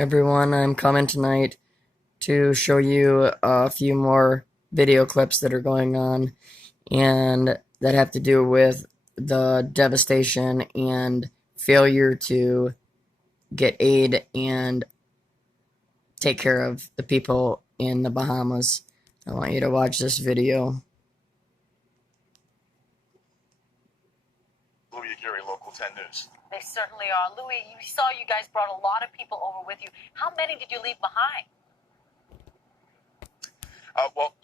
Everyone, I'm coming tonight to show you a few more video clips that are going on and that have to do with the devastation and failure to get aid and take care of the people in the Bahamas. I want you to watch this video. Louis Aguirre, Local 10 News. They certainly are. Louis, we saw you guys brought a lot of people over with you. How many did you leave behind? Well,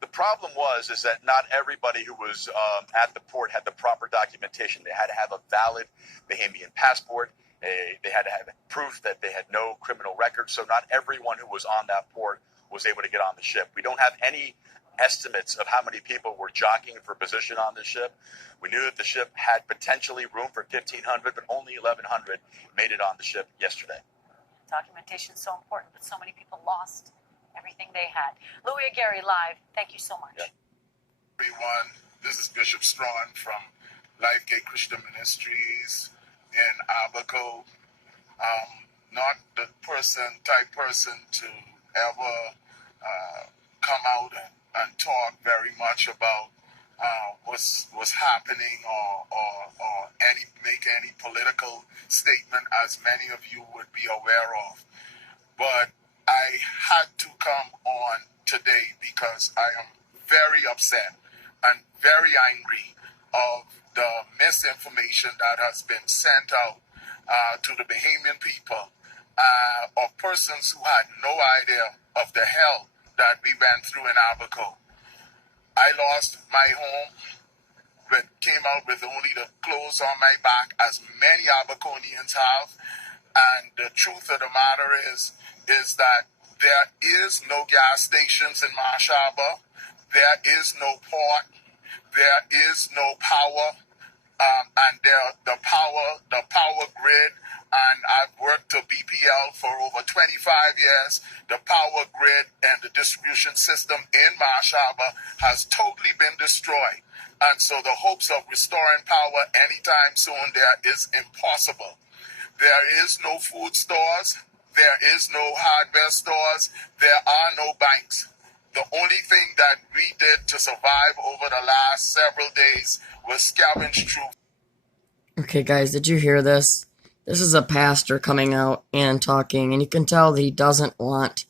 the problem is that not everybody who was at the port had the proper documentation. They had to have a valid Bahamian passport. They had to have proof that they had no criminal record. So not everyone who was on that port was able to get on the ship. We don't have any estimates of how many people were jockeying for position on the ship. We knew that the ship had potentially room for 1,500, but only 1,100 made it on the ship yesterday. Documentation is so important, but so many people lost everything they had. Louis Aguirre live. Thank you so much. Yeah. Everyone, this is Bishop Strawn from Lifegate Christian Ministries in Abaco. Not the type person to ever come out and talk very much about what's happening or make any political statement, as many of you would be aware of. But I had to come on today because I am very upset and very angry of the misinformation that has been sent out to the Bahamian people of persons who had no idea of the hell that we went through in Abaco. I lost my home, but came out with only the clothes on my back, as many Abaconians have. And the truth of the matter is that there is no gas stations in Mashaba. There is no port. There is no power. And the power grid, and I've worked to BPL for over 25 years. The power grid and the distribution system in Mashaba has totally been destroyed. And so the hopes of restoring power anytime soon there is impossible. There is no food stores. There is no hardware stores. There are no banks. The only thing that we did to survive over the last several days was scavenge through. Okay, guys, did you hear this? This is a pastor coming out and talking, and you can tell that he doesn't want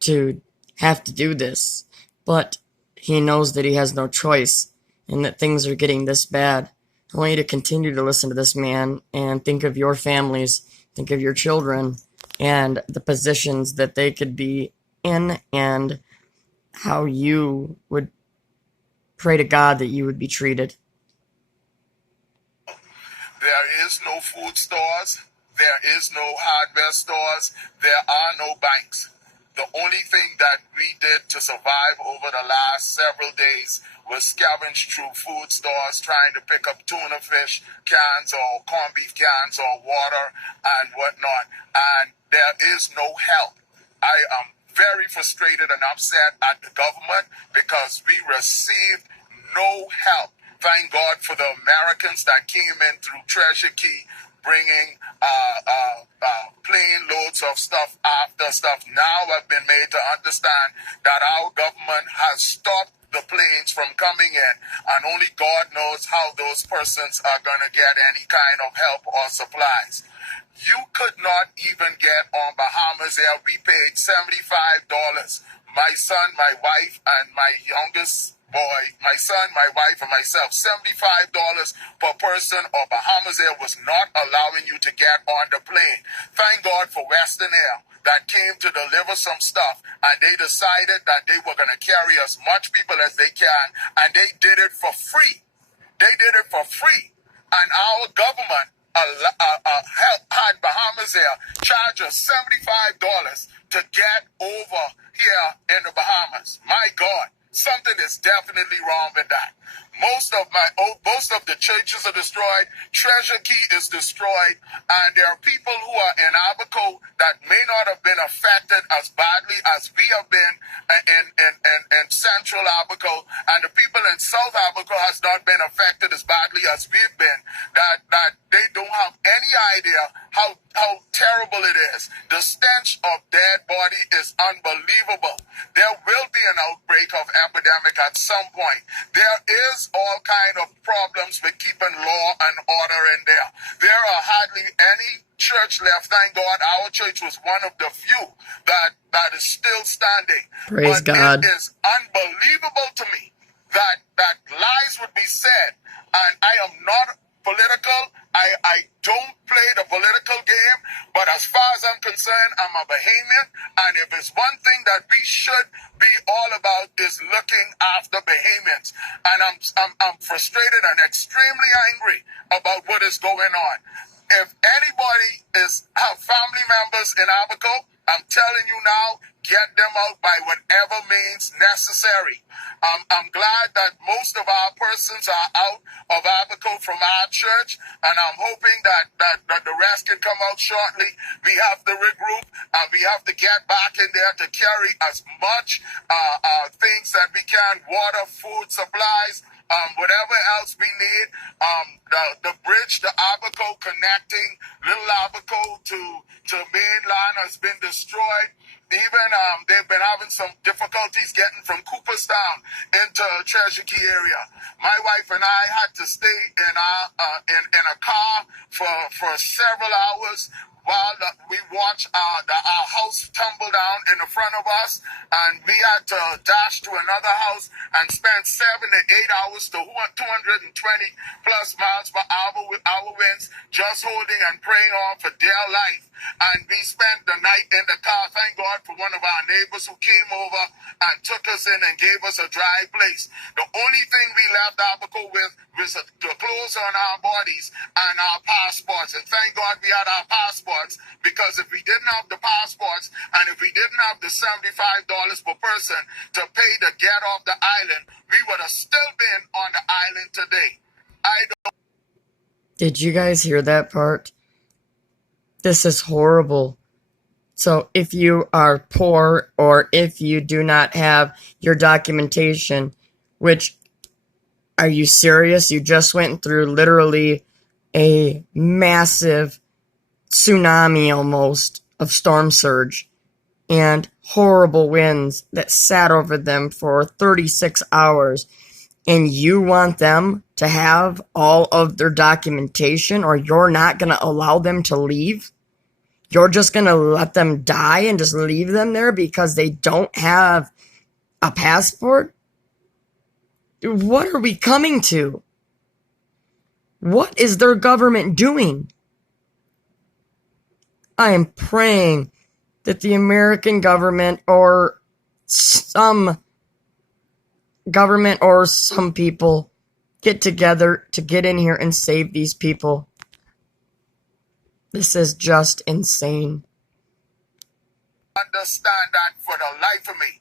to have to do this, but he knows that he has no choice and that things are getting this bad. I want you to continue to listen to this man and think of your families, think of your children, and the positions that they could be in, and how you would pray to God that you would be treated. There is no food stores. There is no hardware stores. There are no banks. The only thing that we did to survive over the last several days was scavenge through food stores, trying to pick up tuna fish cans or corned beef cans or water and whatnot. And there is no help. I am very frustrated and upset at the government because we received no help. Thank God for the Americans that came in through Treasure Key, bringing plane loads of stuff after stuff. Now I've been made to understand that our government has stopped the planes from coming in, and only God knows how those persons are going to get any kind of help or supplies. You could not even get on Bahamas Air. We paid $75. My son, my wife, and my youngest boy, my son, my wife, and myself, $75 per person, or Bahamas Air was not allowing you to get on the plane. Thank God for Western Air that came to deliver some stuff, and they decided that they were going to carry as much people as they can, and they did it for free. They did it for free. And our government had Bahamas Air charge us $75 to get over here in the Bahamas. My God. Something is definitely wrong with that. Most of the churches are destroyed. Treasure Key is destroyed, and there are people who are in Abaco that may not have been affected as badly as we have been in Central Abaco, and the people in South Abaco has not been affected as badly as we've been. That they don't have any idea how terrible it is. The stench of dead body is unbelievable. There will be an outbreak of epidemic at some point. There is all kind of problems with keeping law and order in there. There are hardly any church left. Thank God our church was one of the few that is still standing. Praise God. It is unbelievable to me that lies would be said, and I am not political. I don't play the political game, but as far as I'm concerned, I'm a Bahamian, and if it's one thing that we should be all about is looking after Bahamians, and I'm frustrated and extremely angry about what is going on. If anybody have family members in Abaco, I'm telling you now, get them out by whatever means necessary. I'm glad that most of our persons are out of Abaco from our church, and I'm hoping that the rest can come out shortly. We have to regroup, and we have to get back in there to carry as much things that we can, water, food, supplies, whatever else we need. The bridge to Abaco connecting Little Abaco to mainland has been destroyed. Even they've been having some difficulties getting from Cooperstown into Treasure Key area. My wife and I had to stay in a car for several hours while we watched our house tumble down in the front of us, and we had to dash to another house and spend 7 to 8 hours to 220 plus miles per hour with our winds, just holding and praying on for their life. And we spent the night in the car. Thank God for one of our neighbors who came over and took us in and gave us a dry place. The only thing we left Abaco with was the clothes on our bodies and our passports. And thank God we had our passports, because if we didn't have the passports and if we didn't have the $75 per person to pay to get off the island, we would have still been on the island today. Did you guys hear that part? This is horrible. So if you are poor, or if you do not have your documentation, which, are you serious? You just went through literally a massive tsunami almost of storm surge and horrible winds that sat over them for 36 hours. And you want them to have all of their documentation, or you're not going to allow them to leave? You're just going to let them die and just leave them there because they don't have a passport? What are we coming to? What is their government doing? I am praying that the American government, or some government, or some people get together to get in here and save these people. This is just insane. Understand that for the life of me.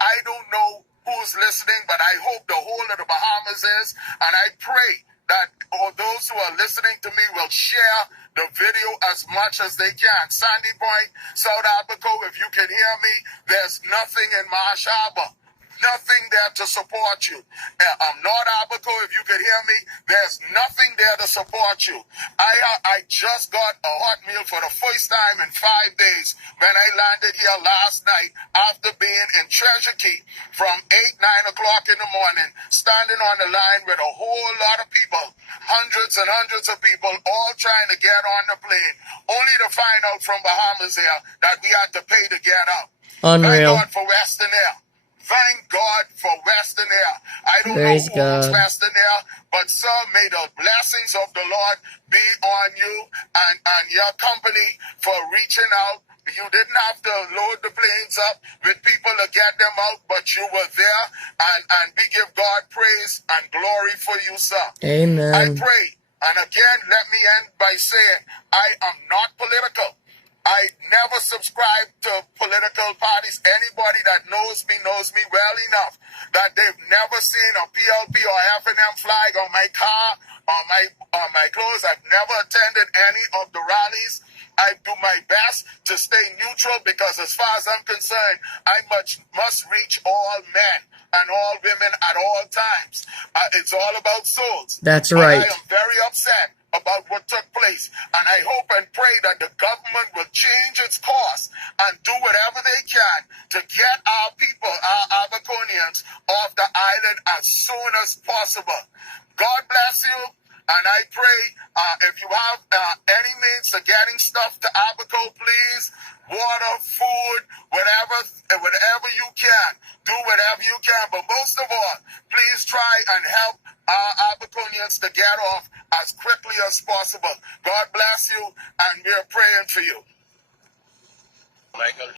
I don't know who's listening, but I hope the whole of the Bahamas is, and I pray that all those who are listening to me will share the video as much as they can. Sandy Point, South Abaco, if you can hear me, there's nothing in Marsh Harbor. Nothing there to support you. I'm not Abaco, if you could hear me. There's nothing there to support you. I just got a hot meal for the first time in 5 days when I landed here last night after being in Treasure Key from 8, 9 o'clock in the morning, standing on the line with a whole lot of people, hundreds and hundreds of people, all trying to get on the plane, only to find out from Bahamas Air that we had to pay to get out. Unreal. Thank God for Western Air. Thank God for Western Air. I don't Praise know who owns God. Western Air, but sir, may the blessings of the Lord be on you and your company for reaching out. You didn't have to load the planes up with people to get them out, but you were there, and we give God praise and glory for you, sir. Amen. I pray, and again, let me end by saying, I am not political. I never subscribe to political parties. Anybody that knows me well enough that they've never seen a PLP or F&M flag on my car, on my clothes. I've never attended any of the rallies. I do my best to stay neutral because as far as I'm concerned, I must reach all men and all women at all times. It's all about souls. That's But right. I am very upset about what took place, and I hope and pray that the government will change its course and do whatever they can to get our people, our Abaconians, off the island as soon as possible. God bless you. And I pray if you have any means of getting stuff to Abaco, please, water, food, whatever you can, do whatever you can. But most of all, please try and help our Abaconians to get off as quickly as possible. God bless you, and we're praying for you. Michael.